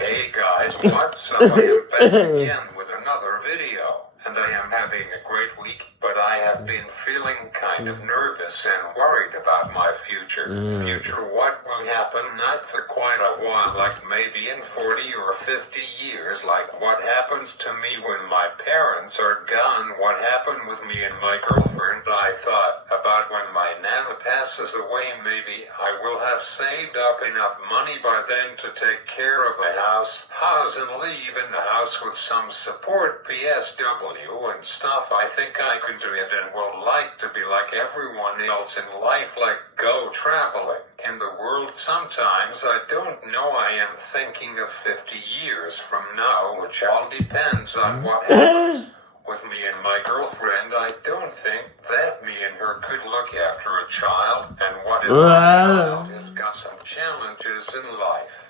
Hey guys, what's up? I am back again with another video, and I am having a great week, but I have been feeling kind of nervous and worried about my future. Future what will happen not for quite a while, like maybe in 40 or 50 years, like what happens to me when my parents are gone, what happened with me and my girlfriend. I thought about when my Nana passes away, maybe I will have saved up enough money by then to take care of a house and leave in the house with some support, PSW and stuff. I think I can do it and will like to be like everyone else in life, like go traveling in the world. Sometimes I don't know, I am thinking of 50 years from now, which all depends on what happens with me and my girlfriend. I don't think that me and her could look after a child, and what if my child has got some challenges in life?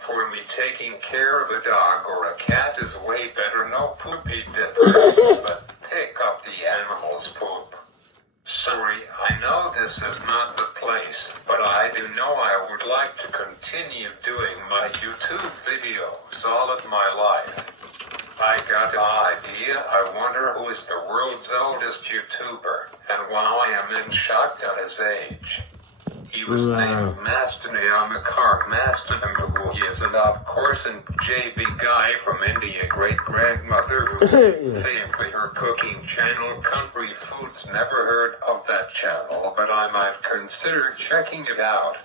For me, taking care of a dog or a cat is way better. No poopy dippers, but pick up the animal's poop. Sorry, I know this is not the place, but I do know I would like to continue doing my YouTube videos all of my life. I got an idea. I wonder who is the world's oldest YouTuber, and while I am in shock at his age. He was named Mastanayama Mastanam, he is, and of course, and JB guy from India, great-grandmother who famously her cooking channel Country Foods. Never heard of that channel, but I might consider checking it out.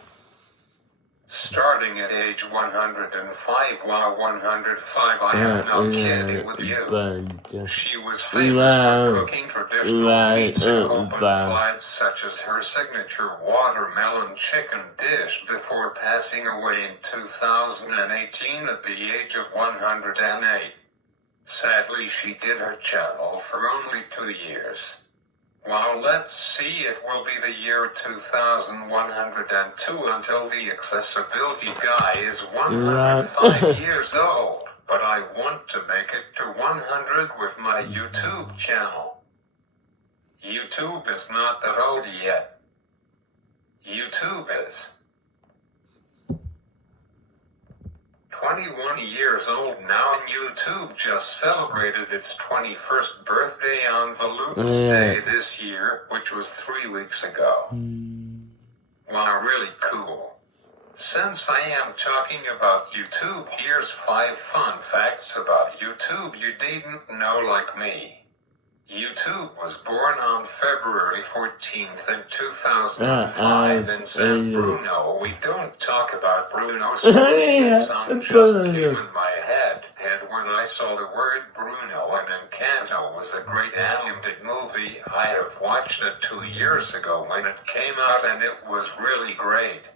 Starting at age 105, wow, 105, I am not kidding with you. She was famous for cooking traditional meats and open flights, such as her signature watermelon chicken dish, before passing away in 2018 at the age of 108. Sadly, she did her channel for only 2 years. Well, let's see, it will be the year 2102 until the accessibility guy is 105 years old, but I want to make it to 100 with my YouTube channel. YouTube is not that old yet. YouTube is 21 years old now, and YouTube just celebrated its 21st birthday on Valentine's Day this year, which was 3 weeks ago. Wow, really cool. Since I am talking about YouTube, here's 5 fun facts about YouTube you didn't know, like me. YouTube was born on February 14th in 2005 in San Bruno. We don't talk about Bruno, so the song just came in my head. And when I saw the word Bruno, and Encanto was a great animated movie, I have watched it 2 years ago when it came out, and it was really great.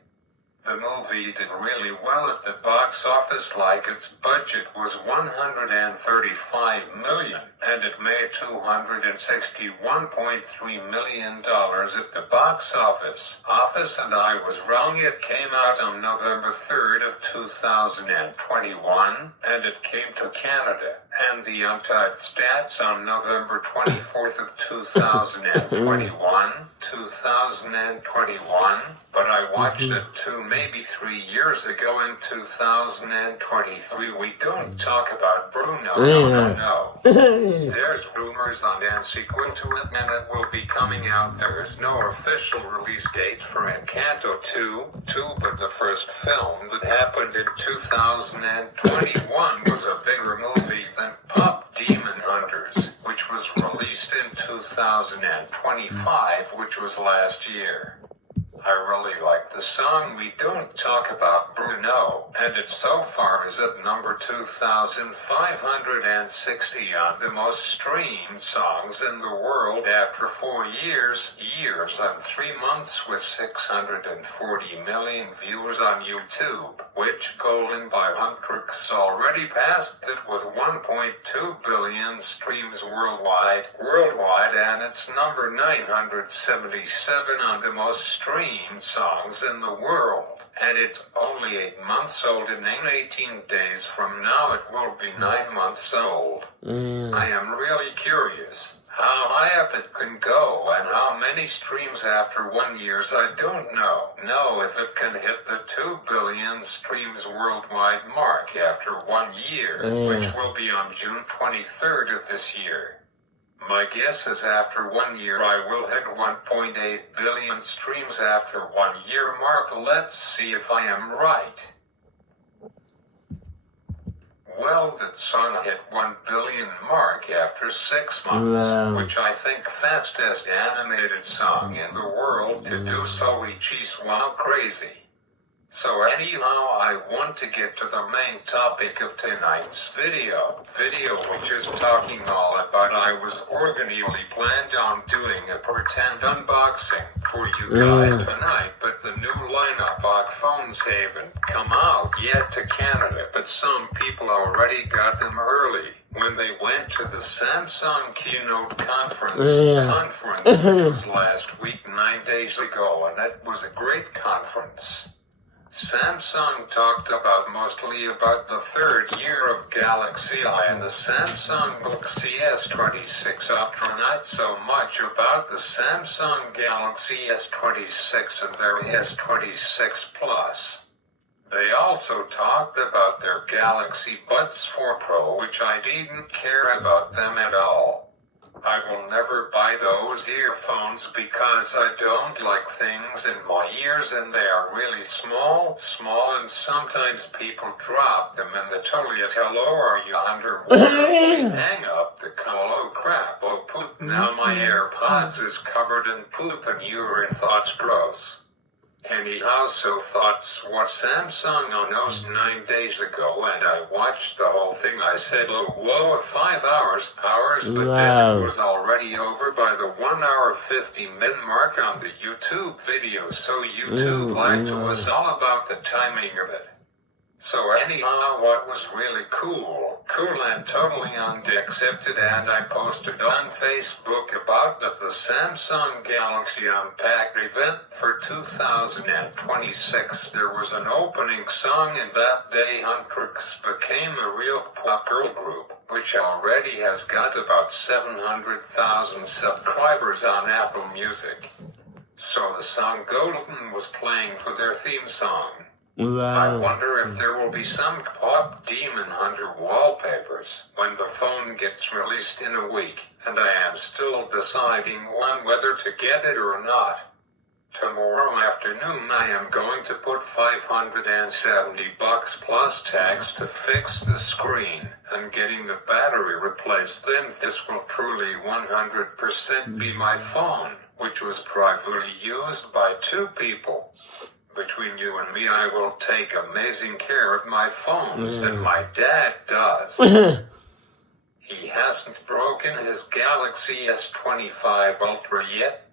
The movie did really well at the box office, like its budget was $135 million, and it made $261.3 million at the box office. And I was wrong, it came out on November 3rd of 2021, and it came to Canada and the Untied Stats on November 24th of 2021, but I watched it 2, maybe 3 years ago in 2023. We don't talk about Bruno, no. There's rumors on Nancy Quinto, and it will be coming out. There is no official release date for Encanto 2, but the first film that happened in 2021 was a bigger movie than Pop Demon Hunters, which was released in 2025, which was last year. I really like the song We Don't Talk About Bruno, and it so far is at number 2,560 on the most streamed songs in the world after 4 years and 3 months, with 640 million views on YouTube, which Golden by Huntrix already passed it with 1.2 billion streams worldwide, and it's number 977 on the most streamed songs in the world, and it's only 8 months old, and in 18 days from now it will be 9 months old. I am really curious. How high up it can go and how many streams after 1 year, I don't know. Know if it can hit the 2 billion streams worldwide mark after 1 year, which will be on June 23rd of this year. My guess is after 1 year I will hit 1.8 billion streams after 1 year mark. Let's see if I am right. Well, that song hit 1 billion mark after 6 months, which I think fastest animated song in the world to do so, which is wow crazy. So anyhow, I want to get to the main topic of tonight's video which is talking all about I was originally planned on doing a pretend unboxing for you guys tonight, but the new lineup of phones haven't come out yet to Canada, but some people already got them early when they went to the Samsung keynote conference, which was last week, 9 days ago, and it was a great conference. Samsung talked mostly about the third year of Galaxy I and the Samsung Galaxy S26 Ultra, not so much about the Samsung Galaxy S26 and their S26 Plus. They also talked about their Galaxy Buds 4 Pro, which I didn't care about them at all. I will never buy those earphones because I don't like things in my ears and they are really small, and sometimes people drop them in the toilet. Hello, are you underwater? Hang up the call. Oh crap, oh poop. Now my AirPods is covered in poop and urine. Thoughts gross. Anyhow, so thoughts was Samsung announced 9 days ago and I watched the whole thing. I said, oh whoa, 5 hours, but then it was already over by the 1 hour 50-minute mark on the YouTube video, so YouTube lied to us all about the timing of it. So anyhow, what was really cool and totally unaccepted, and I posted on Facebook about the Samsung Galaxy Unpacked event for 2026. There was an opening song and that day Huntrix became a real pop girl group, which already has got about 700,000 subscribers on Apple Music. So the song Golden was playing for their theme song. I wonder if there will be some Pop Demon Hunter wallpapers when the phone gets released in a week, and I am still deciding on whether to get it or not. Tomorrow afternoon I am going to put $570 plus tax to fix the screen and getting the battery replaced. Then this will truly 100% be my phone, which was privately used by 2 people. Between you and me, I will take amazing care of my phones that my dad does. He hasn't broken his Galaxy S25 Ultra yet.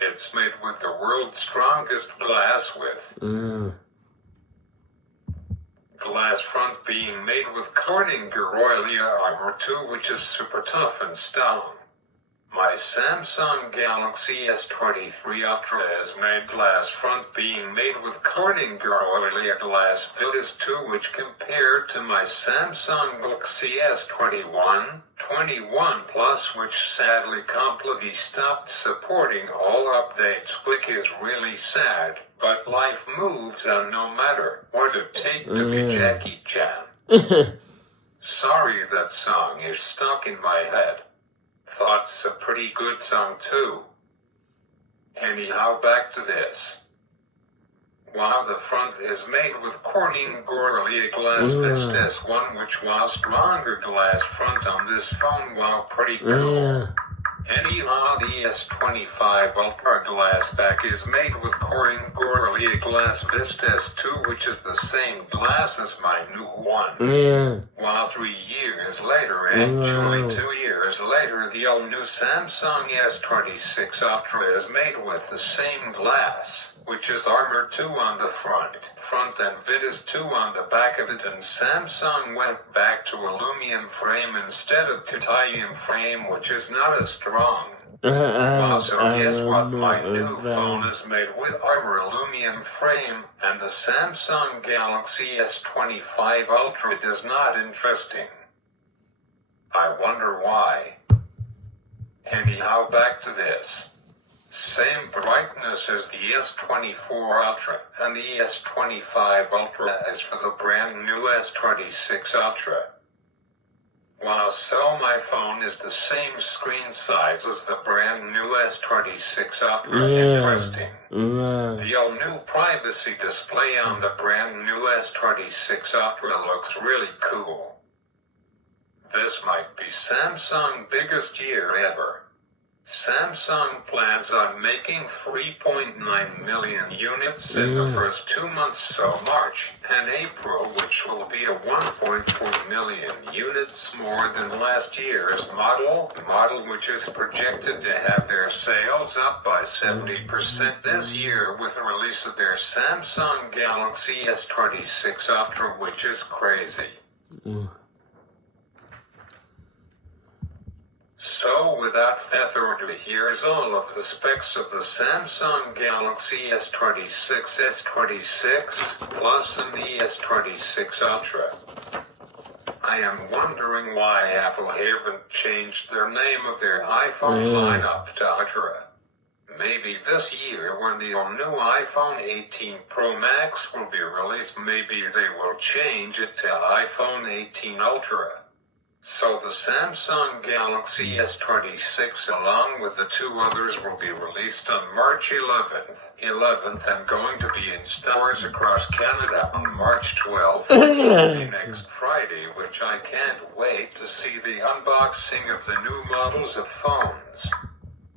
It's made with the world's strongest glass with glass front being made with Corning Gorilla Armor 2, which is super tough and strong. My Samsung Galaxy S23 Ultra is made glass front being made with Corning Gorilla Glass Vitis 2, which compared to my Samsung Galaxy S21, 21 Plus, which sadly completely stopped supporting all updates, which is really sad, but life moves on no matter what it takes to be Jackie Chan. Sorry, that song is stuck in my head. Thought's a pretty good song too. Anyhow, back to this. Wow, the front is made with Corning Gorilla Glass Vistas 1, which was stronger glass front on this phone. Wow, pretty cool. Anyhow, the S25 Ultra glass back is made with Corning Gorilla Glass Vistas 2, which is the same glass as my new one. While 3 years later, actually 2 years later, the all-new Samsung S26 Ultra is made with the same glass, which is Armor 2 on the front and Vitis 2 on the back of it, and Samsung went back to aluminum frame instead of titanium frame, which is not as strong. Well, so guess what? My new phone is made with Armor aluminum frame, and the Samsung Galaxy S25 Ultra is not interesting. I wonder why. Anyhow, back to this. Same brightness as the S24 Ultra and the S25 Ultra as for the brand new S26 Ultra. Wow, so my phone is the same screen size as the brand new S26 Ultra. Interesting. The all-new privacy display on the brand new S26 Ultra looks really cool. This might be Samsung's biggest year ever. Samsung plans on making 3.9 million units in the first 2 months, so March and April, which will be a 1.4 million units more than last year's model which is projected to have their sales up by 70% this year with the release of their Samsung Galaxy S26 Ultra, which is crazy. So without further ado, here's all of the specs of the Samsung Galaxy S26, S26 Plus and the S26 Ultra. I am wondering why Apple haven't changed their name of their iPhone lineup to Ultra. Maybe this year when the all-new iPhone 18 Pro Max will be released, maybe they will change it to iPhone 18 Ultra. So the Samsung Galaxy S26 along with the two others will be released on March 11th and going to be in stores across Canada on March 12th, which will be next Friday, which I can't wait to see the unboxing of the new models of phones.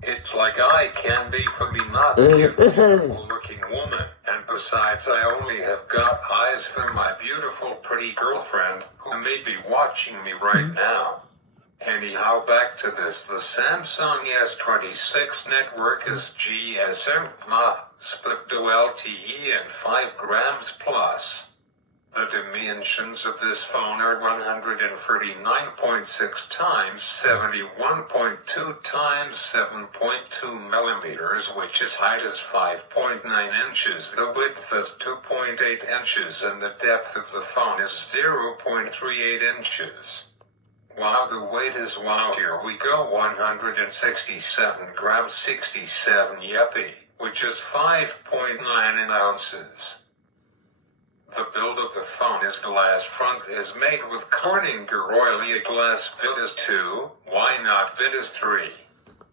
It's like eye candy for me, not a cute, beautiful looking woman. And besides, I only have got eyes for my beautiful, pretty girlfriend, who may be watching me right now. Anyhow, back to this. The Samsung S26 network is GSM, split dual LTE and 5 grams plus. The dimensions of this phone are 139.6 times 71.2 times 7.2 millimeters, which is height is 5.9 inches, the width is 2.8 inches, and the depth of the phone is 0.38 inches. Wow, the weight is wow, here we go, 167 grams, 67 yuppie, which is 5.9 ounces. The build of the phone is glass front, is made with Corning Gorilla Glass Vitis 2, why not Vitis 3?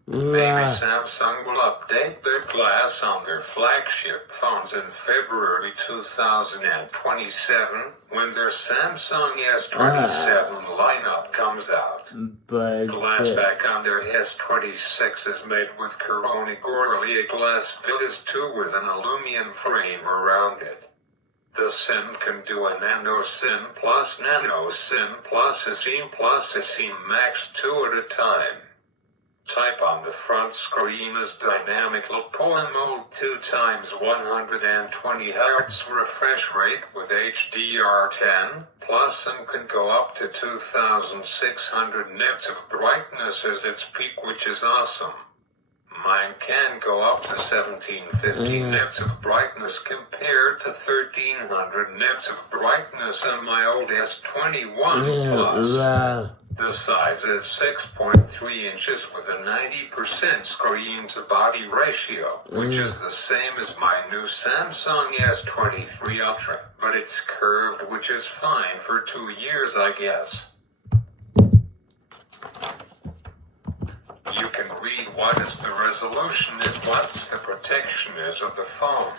Maybe Samsung will update their glass on their flagship phones in February 2027 when their Samsung S27 lineup comes out. Glass back on their S26 is made with Corning Gorilla Glass Vitis 2 with an aluminum frame around it. The SIM can do a nano SIM plus a SIM plus a SIM Max 2 at a time. Type on the front screen is dynamic poem mode 2 times 120 Hz refresh rate with HDR10 plus and can go up to 2600 nits of brightness as its peak, which is awesome. Mine can go up to 1750 nits of brightness compared to 1300 nits of brightness on my old S21 Plus. The size is 6.3 inches with a 90% screen to body ratio, which is the same as my new Samsung S23 Ultra, but it's curved, which is fine for 2 years, I guess. You can read what is the resolution is, what's the protection is of the phone.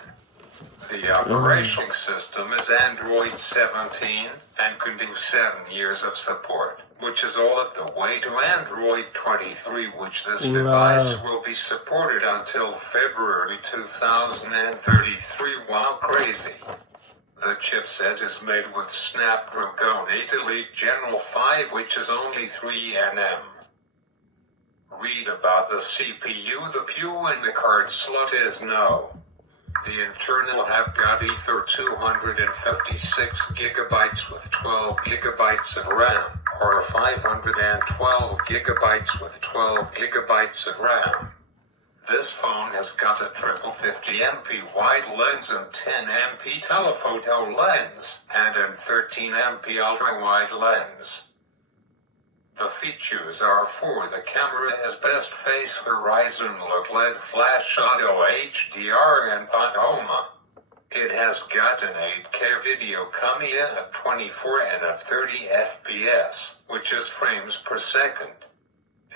The operating system is Android 17 and can do 7 years of support, which is all of the way to Android 23, which this device will be supported until February 2033. Wow, crazy. The chipset is made with Snapdragon 8 Elite Gen 5, which is only 3 nm. Read about the CPU. The PU in the card slot is no. The internal have got either 256 gigabytes with 12 gigabytes of RAM, or 512 gigabytes with 12 gigabytes of RAM. This phone has got a triple 50MP wide lens and 10MP telephoto lens, and a 13MP ultra-wide lens. The features are for the camera has best face horizon look LED flash auto HDR and panorama. It has got an 8K video coming at 24 and at 30 FPS, which is frames per second.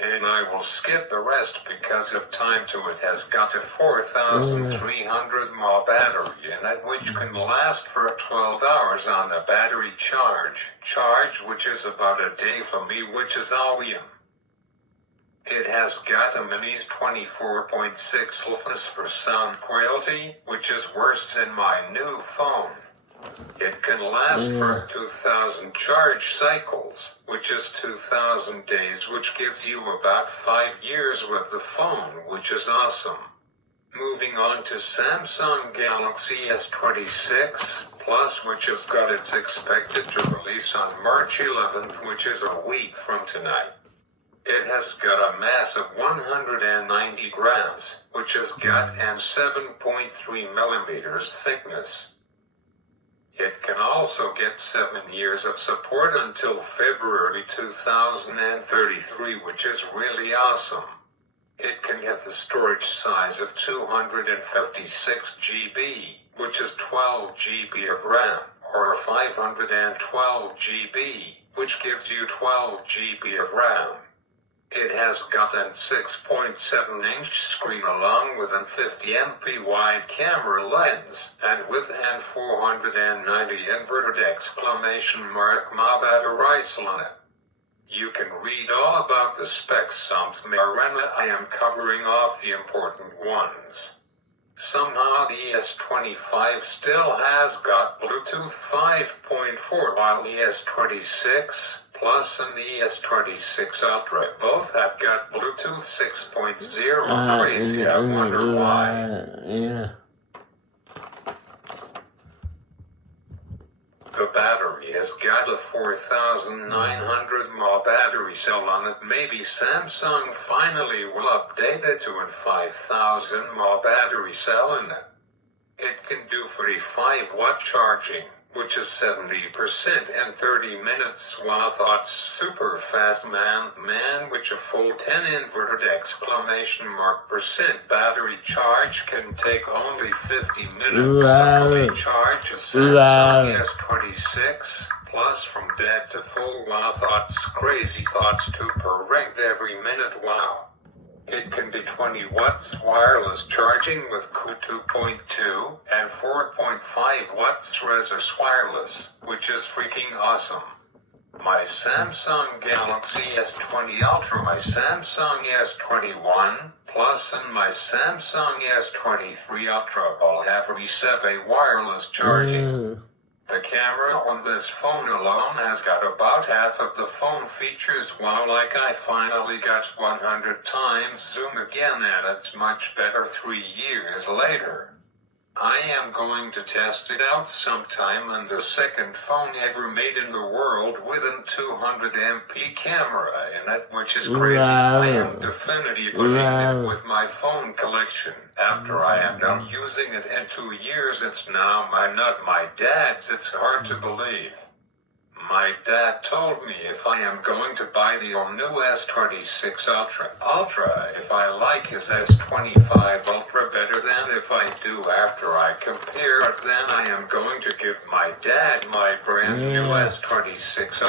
And I will skip the rest because of time to it has got a 4,300 mAh battery in it which can last for 12 hours on the battery charge, which is about a day for me, which is awesome. It has got a Mini's 24.6 loudness for sound quality, which is worse than my new phone. It can last for 2,000 charge cycles, which is 2,000 days, which gives you about 5 years with the phone, which is awesome. Moving on to Samsung Galaxy S26 Plus, which has got its expected to release on March 11th, which is a week from tonight. It has got a mass of 190 grams, which has got an 7.3 millimeters thickness. It can also get 7 years of support until February 2033, which is really awesome. It can get the storage size of 256 GB, which is 12 GB of RAM, or 512 GB, which gives you 12 GB of RAM. It has got an 6.7-inch screen along with a 50MP wide camera lens, and with an 490 inverted exclamation mark mAh battery on it. You can read all about the specs on Smarana. I am covering off the important ones. Somehow the S25 still has got Bluetooth 5.4 while the S26 Plus and the S26 Ultra both have got Bluetooth 6.0. Crazy, I wonder why. The battery has got a 4,900 mAh battery cell on it. Maybe Samsung finally will update it to a 5,000 mAh battery cell in it. It can do 45-watt charging, which is 70% in 30 minutes, while I thought super fast man, which a full 10 inverted exclamation mark percent battery charge can take only 50 minutes to fully charge a Samsung S26 Plus from dead to full, while thoughts crazy thoughts 2 per reg every minute. Wow. It can be 20 watts wireless charging with Q2.2 and 4.5 watts reverse wireless, which is freaking awesome. My Samsung Galaxy S20 Ultra, my Samsung S21 Plus and my Samsung S23 Ultra all have receive wireless charging. The camera on this phone alone has got about half of the phone features, while like I finally got 100 times zoom again, and it's much better 3 years later. I am going to test it out sometime on the second phone ever made in the world with a 200MP camera in it, which is crazy. I am definitely putting it with my phone collection. After I am done using it in 2 years, it's now not my dad's. It's hard to believe. My dad told me if I am going to buy the all-new S26 Ultra, if I like his S25 Ultra better than if I do after I compare it, then I am going to give my dad my brand new S26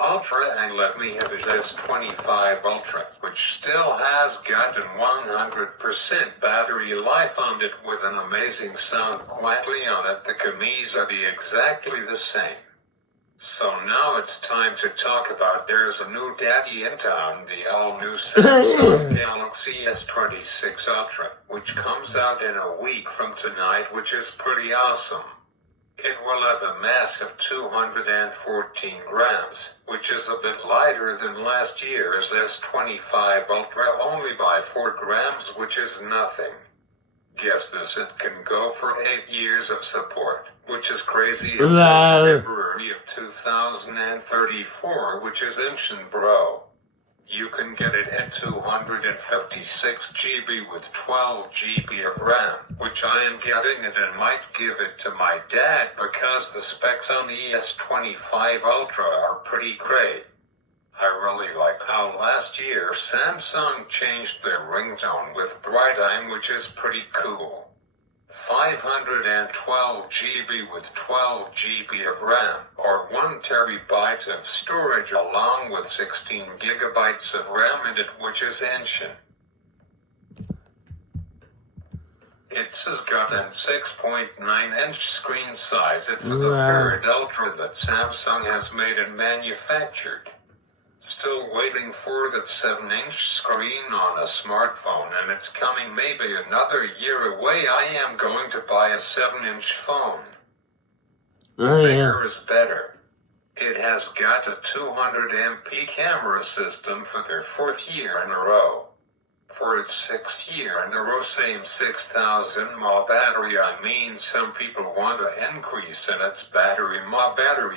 Ultra and let me have his S25 Ultra, which still has got an 100% battery life on it with an amazing sound quality on it. The keys are exactly the same. So now it's time to talk about there's a new daddy in town, the all-new Samsung Galaxy S26 Ultra, which comes out in a week from tonight, which is pretty awesome. It will have a mass of 214 grams, which is a bit lighter than last year's S25 Ultra only by 4 grams, which is nothing. Guess this, it can go for 8 years of support, which is crazy, until February of 2034, which is ancient, bro. You can get it at 256 GB with 12 GB of RAM, which I am getting it and might give it to my dad because the specs on the S25 Ultra are pretty great. I really like how last year Samsung changed their ringtone with Bright, which is pretty cool. 512 GB with 12 GB of RAM, or 1 terabyte of storage along with 16 gigabytes of RAM in it, which is ancient. It's got a 6.9-inch screen size for the third Ultra that Samsung has made and manufactured. Still waiting for that 7-inch screen on a smartphone, and it's coming maybe another year away. I am going to buy a 7-inch phone. Bigger is better. It has got a 200 MP camera system for their 4th year in a row. For its 6th year in a row, same 6,000 mAh battery. I mean, some people want to increase in its battery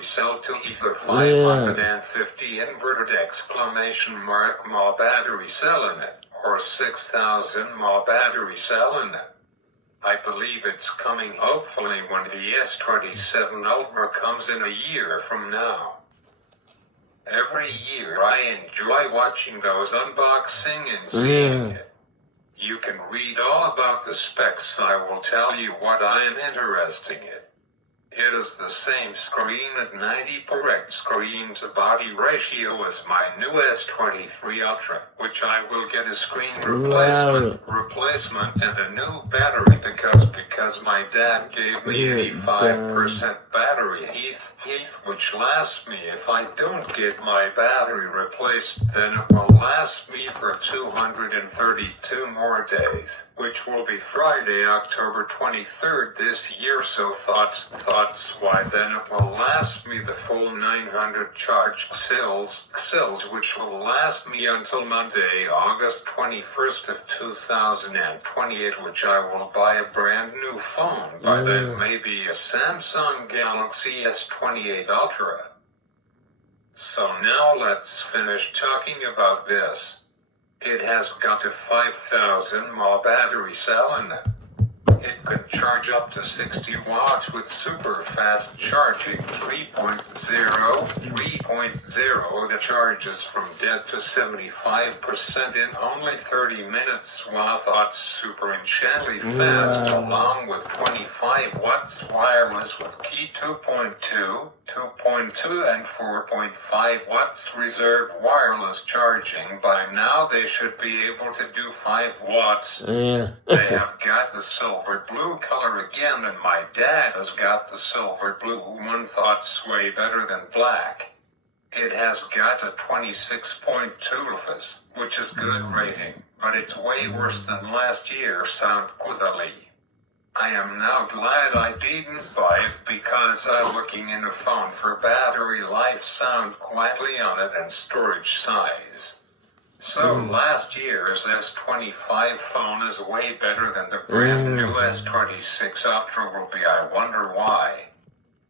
cell to either 550 inverted exclamation mark mAh battery cell in it, or 6,000 mAh battery cell in it. I believe it's coming hopefully when the S27 Ultra comes in a year from now. Every year I enjoy watching those unboxing and seeing it. You can read all about the specs. I will tell you what I am interested in. It is the same screen at 90% screen to body ratio as my new S23 Ultra, which I will get a screen replacement and a new battery because my dad gave me 85% battery health, which lasts me. If I don't get my battery replaced, then it will last me for 232 more days, which will be Friday, October 23rd this year. So thoughts why then it will last me the full 900 charged cells, which will last me until Monday, August 21st of 2028, which I will buy a brand new phone by then, maybe a Samsung Galaxy S28 Ultra. So now let's finish talking about this. It has got a 5,000 mAh battery cell in it. It can charge up to 60 watts with super fast charging 3.0. The charges from dead to 75% in only 30 minutes, while thoughts super insanely fast, along with 25 watts wireless with key 2.2, and 4.5 watts reserve wireless charging. By now they should be able to do 5 watts. They have got the silver blue color again, and my dad has got the silver blue one. Thoughts way better than black. It has got a 26.2 LFS, which is good rating, but it's way worse than last year's sound quality. I am now glad I didn't buy it because I'm looking in a phone for battery life, sound quality on it, and storage size. So last year's S25 phone is way better than the brand new S26 Ultra will be. I wonder why.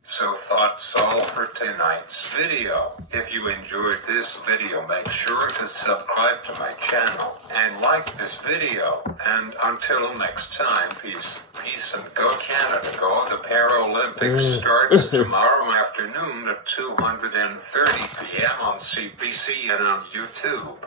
So thoughts all for tonight's video. If you enjoyed this video, make sure to subscribe to my channel and like this video. And until next time, peace and go Canada, go. The Paralympics starts tomorrow afternoon at 2:30 p.m. on CBC and on YouTube.